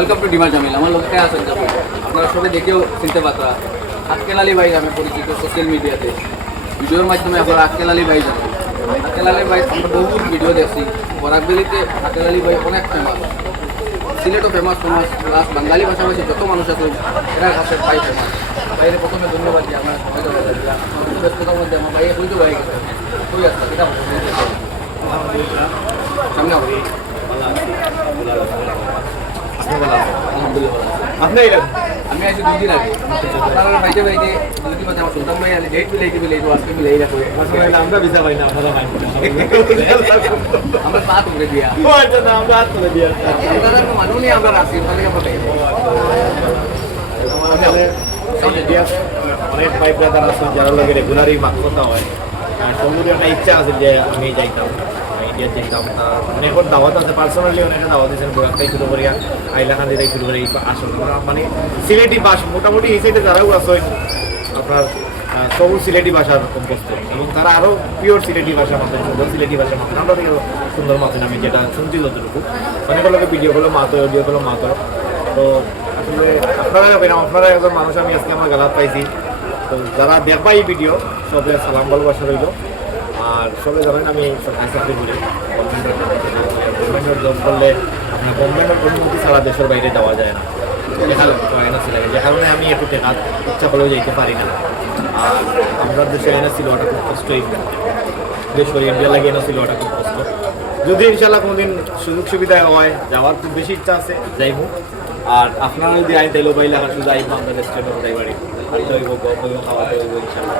Welcome to dimmer Jamil. আমার লোকটা আছেন যাবো, আপনারা সবাই দেখেও চিনতে পারতাম। আক্কেল আলী ভাই নামে পরিচিত সোশ্যাল মিডিয়াতে, ভিডিওর মাধ্যমে আপনারা আক্কেল আলী ভাই জানেন। আক্কেল আলী ভাই আমরা বহু ভিডিও দেখছি। বরাকবেলিতে আক্কেল আলী ভাই অনেক ফেমাস, সিলেটও ফেমাস প্লাস বাঙালি ভাষাভাষী যত মানুষ আছে এরা কাছে পাই ফেমাস। বাইরে প্রথমে ধন্যবাদ দিই আমার ব্যস্ততার মধ্যে আমার ভাইয়ের বুঝতে হয়ে গেছে কই আসছে এটা সামনে আমি আছি 2 দিন আগে আপনারা ভাইতে ভাইতে 2 দিন মধ্যে আমার সুলতান ভাই আজ ডেট মিলাইতে আজকে মিলাই রাখবো। আমরা ভিসা পাই না, আপনারা পাই আমরা সাথ করে দিয়া না, আমরা হাত করে দিয়া মানুষ আমরা রাখছি অনেক ভাই ব্রাদার আছেন যারা লোকের রেগুলারই মাছ কথা হয়। সবুজ একটা ইচ্ছা আছে যে আমি যাইতাম, ইন্ডিয়া যাইতাম। অনেকের দাওয়াত আছে, পার্সোনালি অনেকে দাওয়াত দিয়েছেন বোরাকটাই শুরু করিয়া আইলাখান্দিটাই শুরু করে আসল মানে সিলেটি ভাষা মোটামুটি এই সাইডে যারাও আছে আপনার সবুজ সিলেটি ভাষার অভ্যস্ত এবং তারা আরও পিওর সিলেটি ভাষা মাতেন, সুন্দর সিলেটি ভাষা মাতেন। আমরা থেকে সুন্দর মাতেন, আমি যেটা শুনছি যতটুকু অনেকের লোকের ভিডিওগুলো মাতো, অডিওগুলো মাতো। তো আসলে আপনারা একজন মানুষ আমি আজকে আমার গালাত পাইছি। তো যারা দেখবা এই ভিডিও সবাই সালাম ভালোবাসা রইল। আর সবাই জানেন আমি সরকারি চাকরি করি, গভর্নমেন্টের জব করলে আপনার গভর্নমেন্টের অনুমতি ছাড়া দেশের বাইরে যাওয়া যায় না, যে কারণে আমি একটু টেকাত ইচ্ছা করলেও যেতে পারি না। আর আমরা দেশে এনে ছিল ওটা খুব কষ্টই, দেশ ইন্ডিয়া লাগিয়ে এনে ছিল ওটা খুব কষ্ট। যদি ইনশাল্লাহ কোনোদিন সুযোগ সুবিধা হয় যাওয়ার খুব বেশি ইচ্ছা আছে, যাইব। আর আপনারা যদি আই তেলো পাইলে আমার শুধু আইব আমাদের রেস্টুরেন্টে কোথায় বাড়ি খাইতে হইব, খাওয়াতে হইব ইনশাল্লাহ।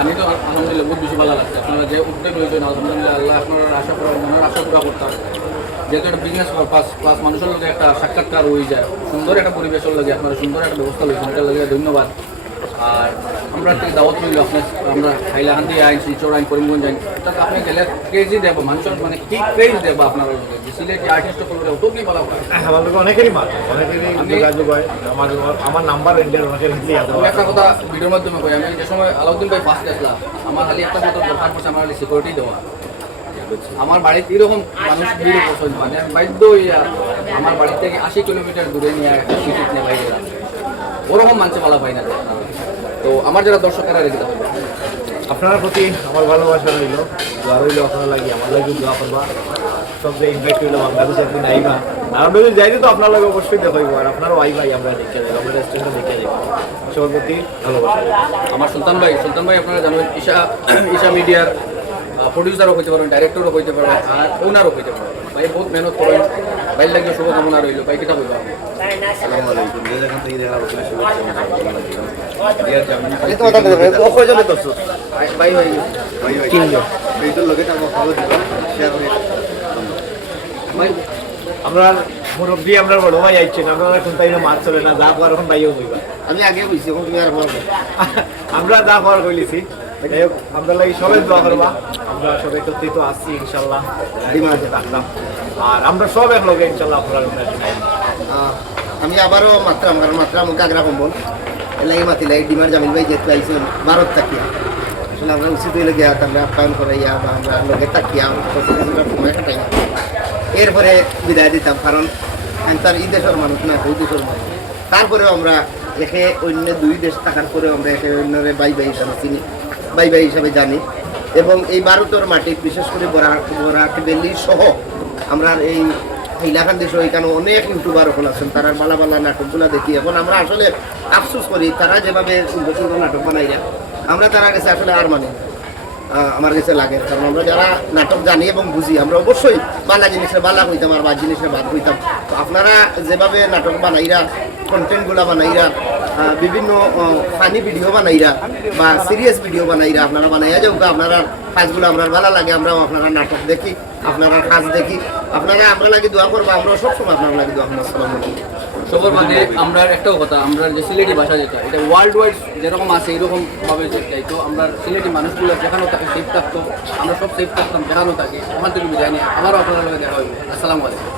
আমি তো আলহামদুলিল্লাহ বহুত বেশি ভালো লাগছে আপনারা যে উদ্যোগ রয়েছেন। আলহামদুলিল্লাহ আল্লাহ আপনার আশা করা মনের আশা পুরা করতাম, যেহেতু একটা বিজনেস প্লাস মানুষের লোক একটা সাক্ষাৎকার হয়ে যায়, সুন্দর একটা পরিবেশের লাগে আপনারা সুন্দর একটা ব্যবস্থা রয়েছেন, এটার লাগে ধন্যবাদ। আর আমরা থেকে দাওয়াত রইল আপনার, আমরা হাইলাকান্দি আইন, শিলচর আইন, করিমগঞ্জ আইন, তাতে আপনি গেলে ক্রেজি দেবো মানুষের মানে কি ক্রেজ দেবো আপনার সিলেটি আর্টিস্ট করলে অত কি ভালো হয়। আমার লোক অনেকেরই মাছ, অনেকেরই যোগাযোগ হয়। আমার নাম্বার ইন্ডিয়ার অনেকের একটা কথা ভিডিওর মাধ্যমে কই, আমি যে সময় আলাউদ্দিন ভাই ফার্স্ট দেখলাম আমার খালি একটা কথা দরকার পড়ছে, আমার খালি সিকিউরিটি দেওয়া। আমার বাড়িতে এরকম মানুষ ভিড় পছন্দ মানে আমি বাধ্য হইয়া আমার বাড়ি থেকে 80 কিলোমিটার দূরে নিয়ে একটা টিকিট নিয়ে বাইরে রাখি, ওরকম মানুষ ভালো পাই না। তো আমার যারা দর্শকেরা রেখে দেবে আপনার প্রতি আমার ভালোবাসা রইল, দোয়া রইল আপনার লাগে, আমার লাগে দোয়া করবা। সব যে ইনভাইট রইল বাংলাদেশে একদিন আইবা, আর যদি যাইতে তো আপনার লাগে অবশ্যই দেখাইব। আর আপনারও আইবাই, আমরা দেখে যাবো, আমরা রেস্টুরেন্টে দেখে যাবো। সবার প্রতি ভালোবাসা। আমার সুলতান ভাই আপনারা জানেন ঈশা মিডিয়ার প্রডিউসারও হইতে পারেন, ডাইরেক্টরও হইতে পারেন, আর ওনারও হইতে পারেন। ভাই বহুত মেহনত করেন, ভাই লাগে শুভকামনা রইল। ভাই কিতা বলবো আসসালামু আলাইকুম। যেখান থেকে দেখা হচ্ছে আমরা মুরব্বী, আমরা বড় ভাই আইছেন, আপনারা এখন তাই না মাছ চলে না, যা করার এখন ভাইও কইবা। আমি আগে কইছি, এখন তুমি আর আমরা যা করার কইলেছি। আমরা লাগি সবাই দোয়া করবা, আমরা সবাই একত্রিত আসছি ইনশাল্লাহ, থাকলাম। আর আমরা সব এক লগে ইনশাল্লাহ আপনার আমি আবারও মাত্রা আমাকে আগ্রা কম্বল এলাই মাতিলাই ডিমার জামিল ভাই যেহেতু আইসেন ভারত তাকিয়া, আসলে আমরা উচিত হইলে গিয়া আমরা আপ্যায়ন করাইয়া বা আমরা লোকে তাকিয়া সময় কাটাই এরপরে বিদায় দিতাম। কারণ আমি তার এই দেশের মানুষ না, ওই দেশের মানুষ। তারপরেও আমরা একে অন্য 2 দেশ থাকার পরেও আমরা একে অন্যরে ভাই হিসাবে চিনি, ভাই হিসাবে জানি। এবং এই ভারতের মাটি বিশেষ করে বরাকবেলি সহ আমরা এই হাইলাকান্দি সহ এখানে অনেক ইউটিউবার ওখানে আছেন, তারা বালা নাটকগুলো দেখি। এখন আমরা আসলে আফসোস করি তারা যেভাবে সুন্দর সুন্দর নাটক বানাই না, আমরা তারা কাছে আসলে আর মানে আমার কাছে লাগে। কারণ আমরা যারা নাটক জানি এবং বুঝি আমরা অবশ্যই বালা জিনিসের বালা হইতাম আর বাদ জিনিসের বাদ হইতাম। তো আপনারা যেভাবে নাটক বানাইরা, কন্টেন্টগুলো বানাইরা, বিভিন্ন ফানি ভিডিও বানাইরা বা সিরিয়াস ভিডিও বানাইরা আপনারা বানাইয়া যাও, আপনারা কাজগুলো আমরা ভালো লাগে। আমরাও আপনারা নাটক দেখি, আপনারা কাজ দেখি, আপনারা আমরা লাগে দোয়া করবো, আমরাও সবসময় আপনারা লাগে দোয়া করবো। আসসালামু আলাইকুম। সবার মধ্যে আমরা একটাও কথা, আমরা যে সিলেটি ভাষা যেটা এটা ওয়ার্ল্ড ওয়াইড যেরকম আছে এরকম ভাবে চাই। তো আমরা সিলেটি মানুষগুলো যেখানেও থাকে সেফ থাকতো, আমরা সব সেফ থাকতাম যেখানেও থাকি। আমার থেকে বিদায় নিয়ে আবারও আপনার দেখা হবে। আসসালামু আলাইকুম।